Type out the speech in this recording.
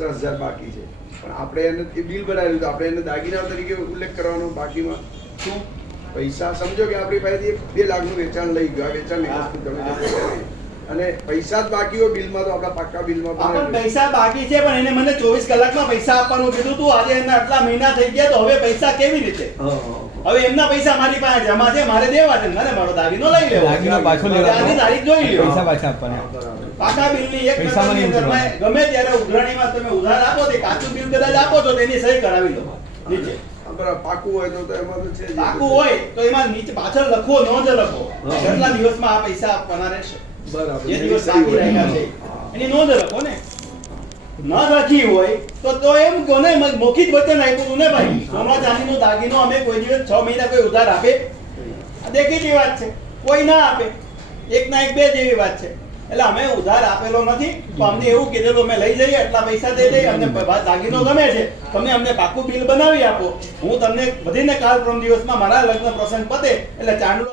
50,000 બાકી છે, પણ આપણે એને બિલ બનાવેલું તો આપણે એને દાગીના તરીકે ઉલ્લેખ કરવાનો બાકીમાં શું પૈસા સમજો કે આપણી પાસેથી 2 લાખનું વેચાણ લઈ ગયો, વેચાણ અને પૈસા જ બાકી હોય બિલમાં તો આપણા પાક્કા બિલમાં પણ પૈસા બાકી છે, પણ એને મને 24 કલાકમાં પૈસા આપવાનું કીધું તું. આજે એના આટલા મહિના થઈ ગયા તો હવે પૈસા કેવી રીતે? હવે એમના પૈસા મારી પાસે જમા છે, મારે દેવા છે, મને મારો દાગીનો લઈ લેવો, દાગીનો પાછો લેવાનો, આની તારીખ જોઈ લ્યો, પૈસા પાછા આપવાના. પાકા બિલની એક કલાકની અંદરમાં ગમે ત્યારે ઉઘરાણીમાં તમે ઉધાર આપો તે કાચું બિલ કદાચ આપો તો તેની સહી કરાવી લો નીચે. પાકું હોય તો એમાં તો છે, પાકું હોય તો એમાં નીચે પાછળ લખો, નોંધ લખો કેટલા દિવસમાં આ પૈસા આપવાના રહેશે, બરાબર જે દિવસ બાકી રહ્યા છે એની નોંધ લખો ને. ન રાખી હોય તો એમ કોને મૌખિક વચન આપ્યું ને ભાઈ, સોના ચાંદીનો દાગીનો અમે કોઈ દિવસ 6 મહિના કોઈ ઉધાર આપે? આ દેખીતી વાત છે, કોઈ ના આપે, એક ના એક બે જેવી વાત છે. એટલે અમે ઉધાર આપેલો નથી, તો અમને એવું કીધેલું અમે લઈ જઈએ, એટલા પૈસા દઈ દઈએ, અમને દાગીનો ગમે છે, તમે અમને પાકું બિલ બનાવી આપો, હું તમને બધીને કાલ 3 દિવસમાં મારા લગ્ન પ્રસંગ પતે એટલે ચાંદલો